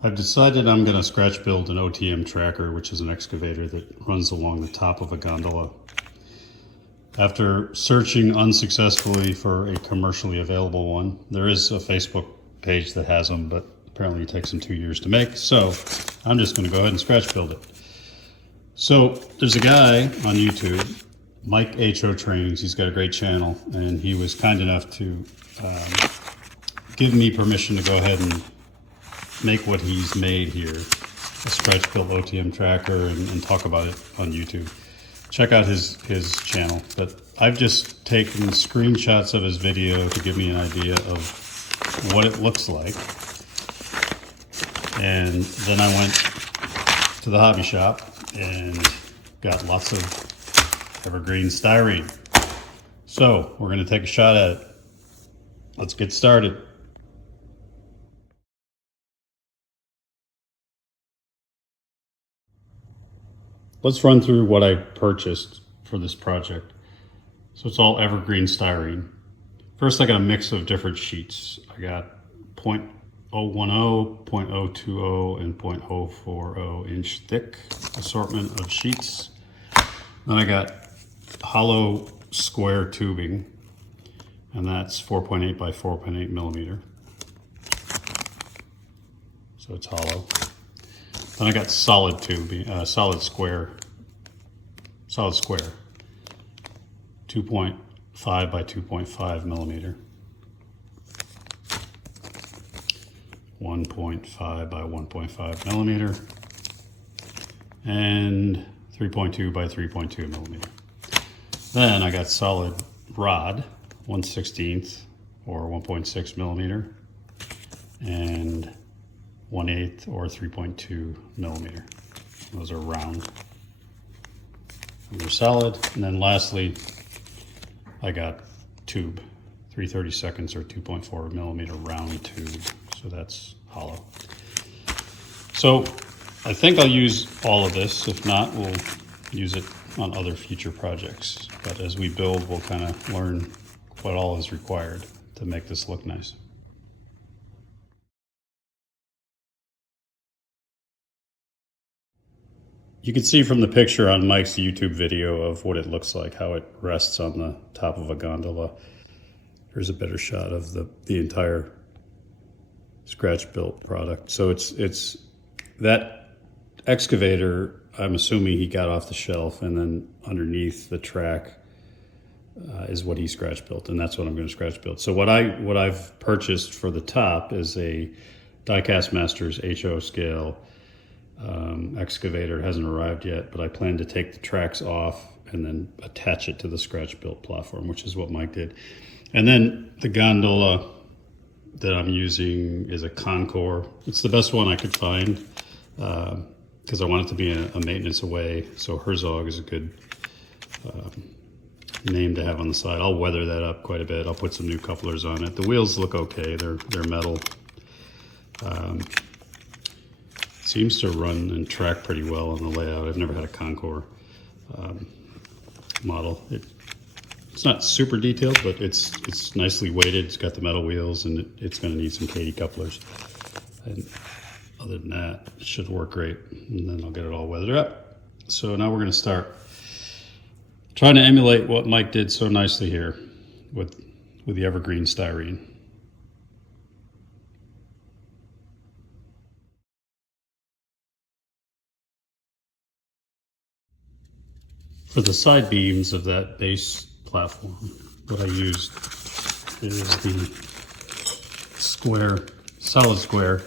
I've decided I'm going to scratch build an OTM tracker, which is an excavator that runs along the top of a gondola. After searching unsuccessfully for a commercially available one, there is a Facebook page that has them, but apparently it takes them 2 years to make. So I'm just going to go ahead and scratch build it. So there's a guy on YouTube, Mike HO Trains. He's got a great channel, and he was kind enough to give me permission to go ahead and make what he's made here, a scratch built OTM tracker, and talk about it on YouTube. Check out his channel. But I've just taken screenshots of his video to give me an idea of what it looks like. And then I went to the hobby shop and got lots of evergreen styrene. So we're going to take a shot at it. Let's get started. Let's run through what I purchased for this project. So it's all evergreen styrene. First, I got a mix of different sheets. I got 0.010, 0.020, and 0.040 inch thick assortment of sheets. Then I got hollow square tubing, and that's 4.8 by 4.8 millimeter. So it's hollow. Then I got solid tubing, solid square, 2.5 by 2.5 millimeter, 1.5 by 1.5 millimeter, and 3.2 by 3.2 millimeter. Then I got solid rod, 1/16 or 1.6 millimeter, and 1/8 or 3.2 millimeter. Those are round. They're solid. And then lastly, I got tube, 3/32 or 2.4 millimeter round tube. So that's hollow. So I think I'll use all of this. If not, we'll use it on other future projects. But as we build, we'll kind of learn what all is required to make this look nice. You can see from the picture on Mike's YouTube video of what it looks like, how it rests on the top of a gondola. Here's a better shot of the entire scratch built product. So it's that excavator, I'm assuming he got off the shelf, and then underneath the track is what he scratch built, and that's what I'm going to scratch build. So what I've purchased for the top is a Diecast Masters HO scale excavator. It hasn't arrived yet, but I plan to take the tracks off and then attach it to the scratch built platform, which is what Mike did. And then the gondola that I'm using is a Concord. It's the best one I could find because I want it to be a maintenance away. So Herzog is a good name to have on the side. I'll weather that up quite a bit. I'll put some new couplers on it. The wheels look okay. They're metal. Seems to run and track pretty well on the layout. I've never had a Concord model. It's not super detailed, but it's nicely weighted. It's got the metal wheels, and it's going to need some Katy couplers. And other than that, it should work great. And then I'll get it all weathered up. So now we're going to start trying to emulate what Mike did so nicely here with the evergreen styrene. For the side beams of that base platform, what I used is the solid square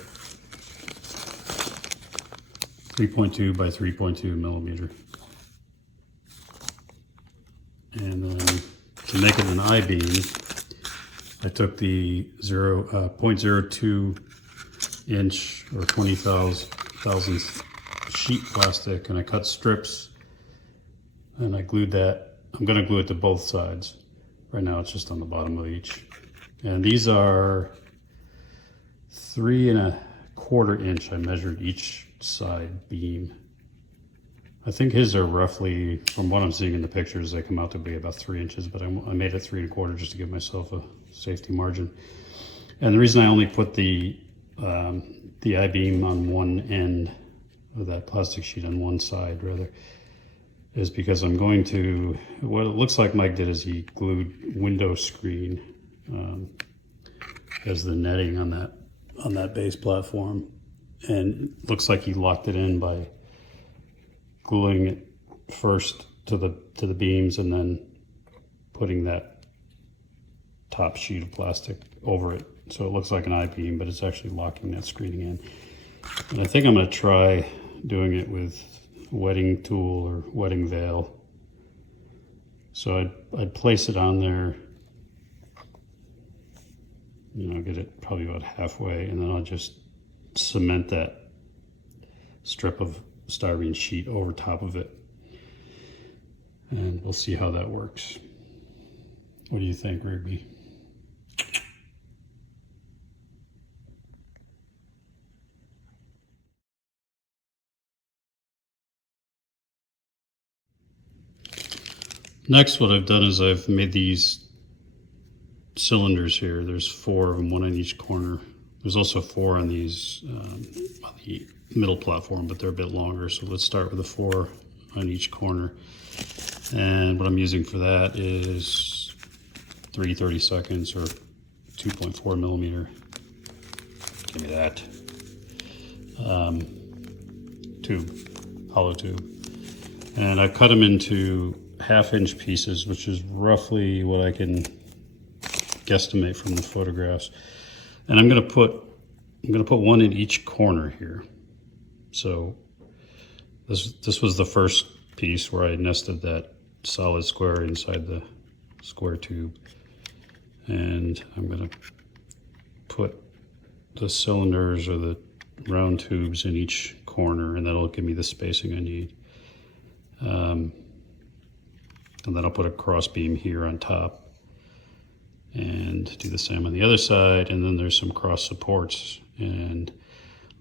3.2 by 3.2 millimeter. And then to make it an I-beam, I took the 0.02 inch or 20 thousandths sheet plastic, and I cut strips. And I glued that. I'm going to glue it to both sides. Right now it's just on the bottom of each. And these are 3.25 inch. I measured each side beam. I think his are roughly, from what I'm seeing in the pictures, they come out to be about 3 inches, but I made it 3.25 just to give myself a safety margin. And the reason I only put the the I-beam on one end of that plastic sheet, on one side rather, is because I'm going to, what it looks like Mike did is he glued window screen as the netting on that base platform, and it looks like he locked it in by gluing it first to the beams and then putting that top sheet of plastic over it. So it looks like an I-beam, but it's actually locking that screening in. And I think I'm going to try doing it with wetting tool or wetting veil. So I'd place it on there, you know, get it probably about halfway, and then I'll just cement that strip of styrene sheet over top of it. And we'll see how that works. What do you think, Rigby? Next, what I've done is I've made these cylinders here. There's 4 of them, one on each corner. There's also 4 on these on the middle platform, but they're a bit longer. So let's start with the 4 on each corner. And what I'm using for that is 3 30-seconds or 2.4 millimeter. Give me that. Tube, hollow tube. And I cut them into 1/2-inch pieces, which is roughly what I can guesstimate from the photographs. And I'm gonna put one in each corner here. So this was the first piece where I nested that solid square inside the square tube. And I'm gonna put the cylinders or the round tubes in each corner, and that'll give me the spacing I need. And then I'll put a cross beam here on top and do the same on the other side. And then there's some cross supports, and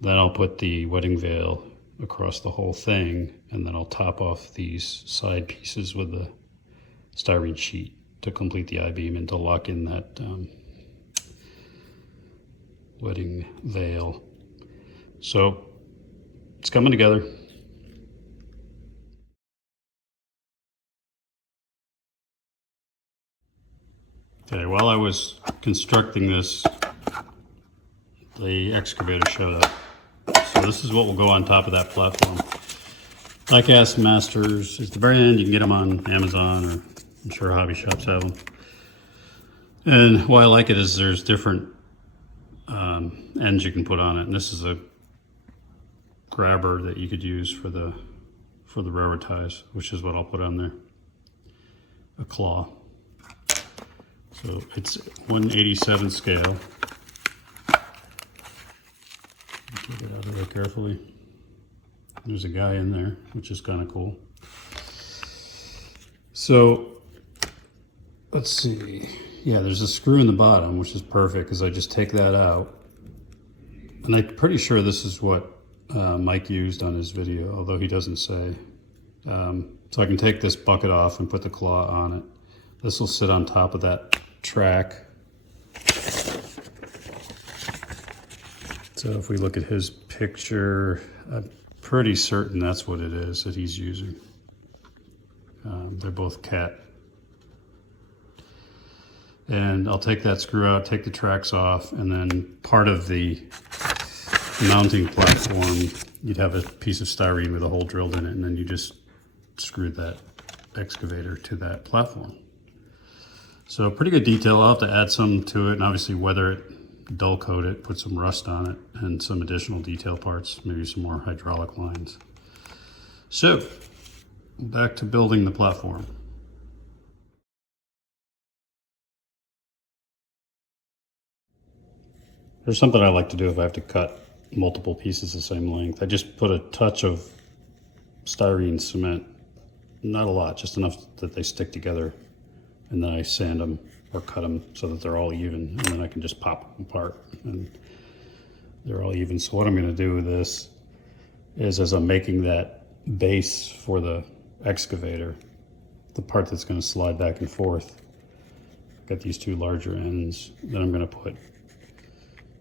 then I'll put the wetting veil across the whole thing, and then I'll top off these side pieces with the styrene sheet to complete the I-beam and to lock in that wetting veil. So it's coming together. Okay, while I was constructing this, the excavator showed up. So this is what will go on top of that platform. Die-cast masters. At the very end, you can get them on Amazon, or I'm sure hobby shops have them. And why I like it is there's different ends you can put on it. And this is a grabber that you could use for the railroad ties, which is what I'll put on there. A claw. So it's 1/87 scale. Take it out of there carefully. There's a guy in there, which is kind of cool. So let's see. Yeah, there's a screw in the bottom, which is perfect because I just take that out. And I'm pretty sure this is what Mike used on his video, although he doesn't say. So I can take this bucket off and put the claw on it. This will sit on top of that track. So if we look at his picture, I'm pretty certain that's what it is that he's using. They're both cat. And I'll take that screw out, take the tracks off, and then part of the mounting platform, you'd have a piece of styrene with a hole drilled in it, and then you just screw that excavator to that platform. So pretty good detail. I'll have to add some to it and obviously weather it, dull coat it, put some rust on it, and some additional detail parts, maybe some more hydraulic lines. So back to building the platform. There's something I like to do if I have to cut multiple pieces the same length. I just put a touch of styrene cement, not a lot, just enough that they stick together. And then I sand them or cut them so that they're all even, and then I can just pop them apart and they're all even. So what I'm going to do with this is, as I'm making that base for the excavator, the part that's going to slide back and forth, got these 2 larger ends, then I'm going to put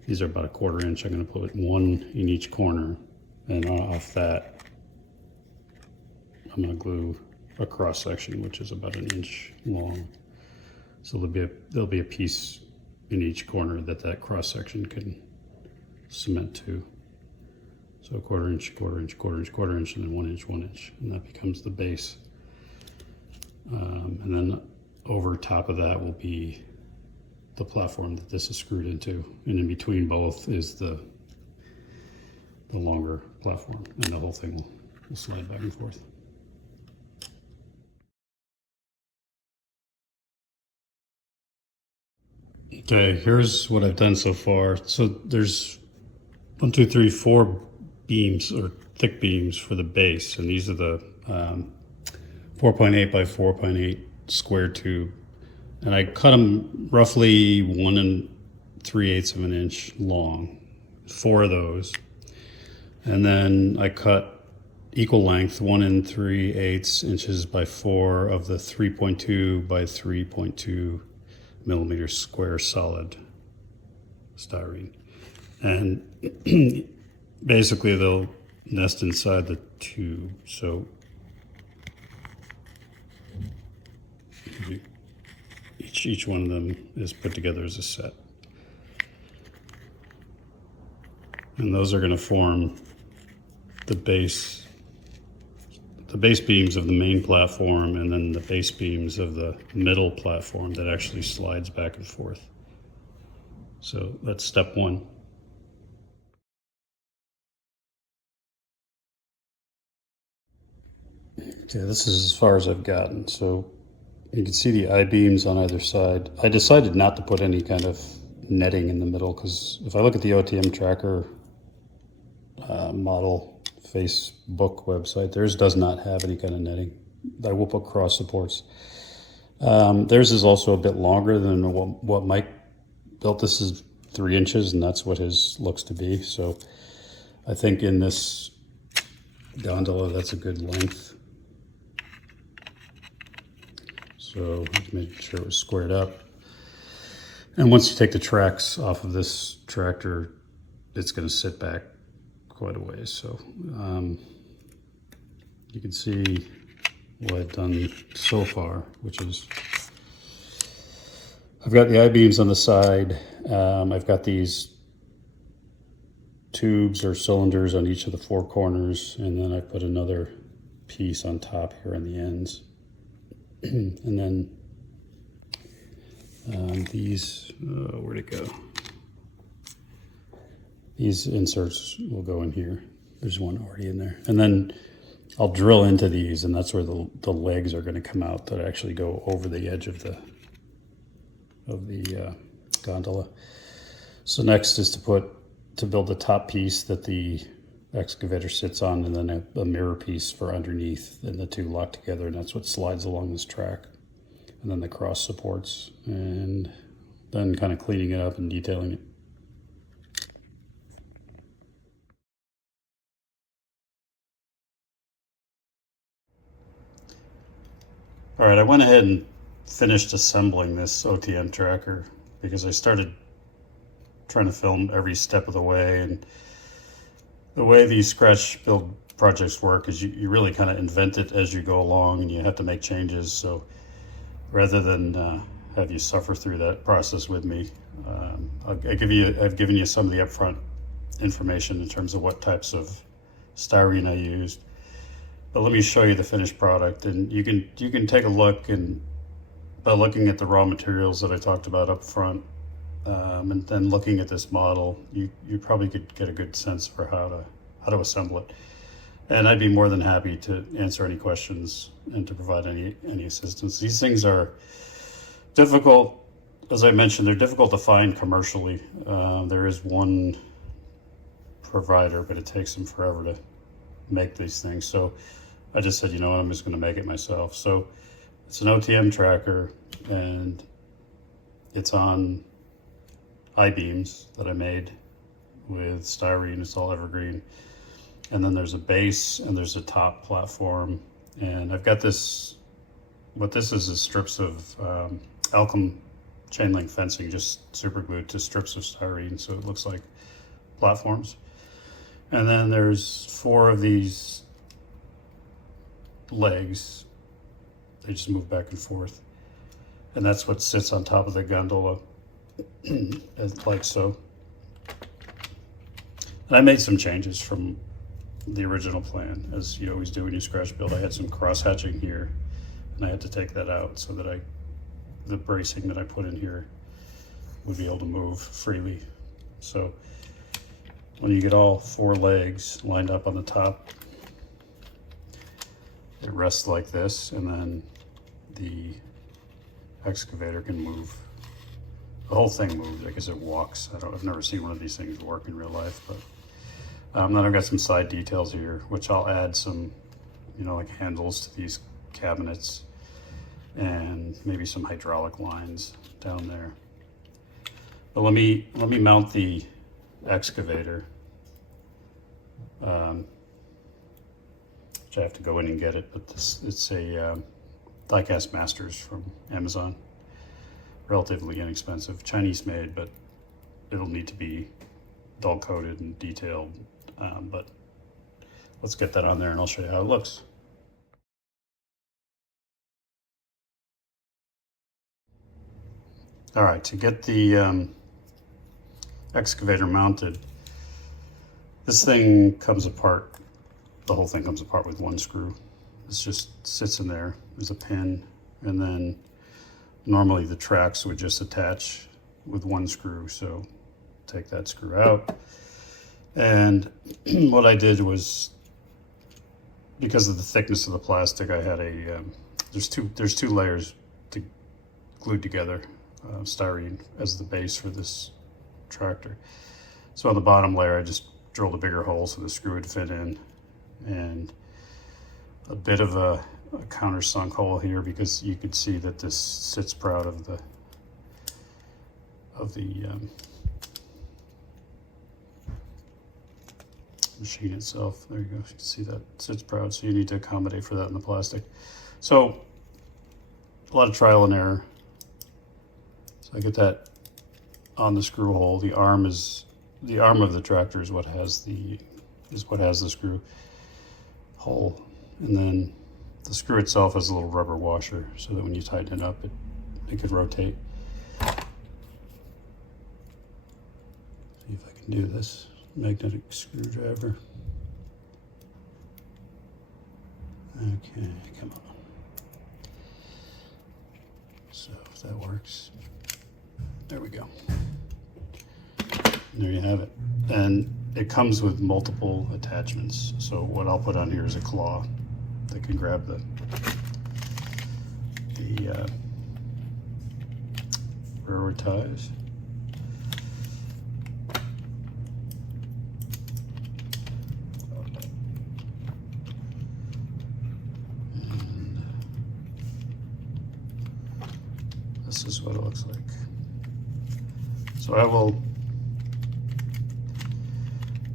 These are about a 1/4 inch. I'm going to put one in each corner, and off that I'm going to glue a cross section, which is about 1 inch long. So there'll be a piece in each corner that cross section can cement to. So 1/4 inch, 1/4 inch, 1/4 inch, 1/4 inch, and then 1 inch, 1 inch, and that becomes the base. And then over top of that will be the platform that this is screwed into, and in between both is the longer platform, and the whole thing will slide back and forth. Okay, here's what I've done so far. So there's 1, 2, 3, 4 beams, or thick beams, for the base, and these are the 4.8 by 4.8 square tube, and I cut them roughly 1 3/8 of an inch long, 4 of those, and then I cut equal length 1 3/8 inches by 4 of the 3.2 by 3.2 millimeter square solid styrene, and basically they'll nest inside the tube. So each one of them is put together as a set, and those are going to form the base beams of the main platform, and then the base beams of the middle platform that actually slides back and forth. So that's step 1. Okay, this is as far as I've gotten. So you can see the I-beams on either side. I decided not to put any kind of netting in the middle, because if I look at the OTM tracker model Facebook website, theirs does not have any kind of netting. I will put cross supports. Theirs is also a bit longer than what Mike built. This is 3 inches, and that's what his looks to be. So I think in this gondola, that's a good length. So just make sure it was squared up. And once you take the tracks off of this tractor, it's going to sit back quite a ways. So you can see what I've done so far, which is I've got the I-beams on the side. I've got these tubes or cylinders on each of the 4 corners, and then I put another piece on top here on the ends. And then these, where'd it go? These inserts will go in here. There's one already in there. And then I'll drill into these, and that's where the legs are going to come out that actually go over the edge of the gondola. So next is to build the top piece that the excavator sits on, and then a mirror piece for underneath, and the two lock together, and that's what slides along this track. And then the cross supports, and then kind of cleaning it up and detailing it. All right, I went ahead and finished assembling this OTM tracker because I started trying to film every step of the way, and the way these scratch build projects work is you really kind of invent it as you go along, and you have to make changes. So rather than have you suffer through that process with me, I've given you some of the upfront information in terms of what types of styrene I used. But let me show you the finished product, and you can take a look, and by looking at the raw materials that I talked about up front, and then looking at this model, you probably could get a good sense for how to assemble it. And I'd be more than happy to answer any questions and to provide any assistance. These things are difficult, as I mentioned, they're difficult to find commercially. There is one provider, but it takes them forever to make these things. So I just said, you know what, I'm just going to make it myself. So it's an OTM tracker, and it's on I-beams that I made with styrene. It's all evergreen. And then there's a base, and there's a top platform. And I've got this, what this is strips of Alchem chain link fencing just super glued to strips of styrene, so it looks like platforms. And then there's 4 of these legs. They just move back and forth. And that's what sits on top of the gondola, like so. And I made some changes from the original plan, as you always do when you scratch build. I had some cross hatching here, and I had to take that out so that the bracing that I put in here would be able to move freely. So when you get all 4 legs lined up on the top, it rests like this, and then the excavator can move. The whole thing moves. I guess it walks. I've never seen one of these things work in real life, but then I've got some side details here, which I'll add some, like handles to these cabinets, and maybe some hydraulic lines down there. But let me mount the excavator, which I have to go in and get it, but it's a die-cast masters from Amazon. Relatively inexpensive, Chinese made, but it'll need to be dull coated and detailed. But let's get that on there and I'll show you how it looks. All right, to get the excavator mounted, this thing comes apart. The whole thing comes apart with 1 screw. This just sits in there. There's a pin, and then normally the tracks would just attach with 1 screw. So take that screw out. And what I did was, because of the thickness of the plastic, I had there's two layers glued together, styrene as the base for this tractor. So on the bottom layer, I just drilled a bigger hole so the screw would fit in, and a bit of a countersunk hole here, because you could see that this sits proud of the machine itself. There you go. You can see that sits proud, so you need to accommodate for that in the plastic. So a lot of trial and error. So I get that on the screw hole. The arm of the tractor is what has the screw hole, and then the screw itself has a little rubber washer so that when you tighten it up, it could rotate. See if I can do this. Magnetic screwdriver. Okay, come on. So if that works, there we go. There you have it. And it comes with multiple attachments. So what I'll put on here is a claw that can grab the railroad ties. And this is what it looks like. So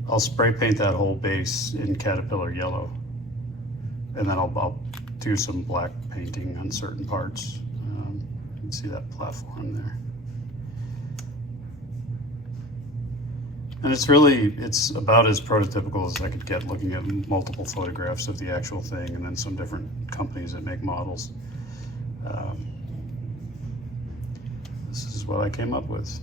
I'll spray paint that whole base in Caterpillar yellow, and then I'll do some black painting on certain parts. You can see that platform there. And it's about as prototypical as I could get, looking at multiple photographs of the actual thing, and then some different companies that make models. This is what I came up with.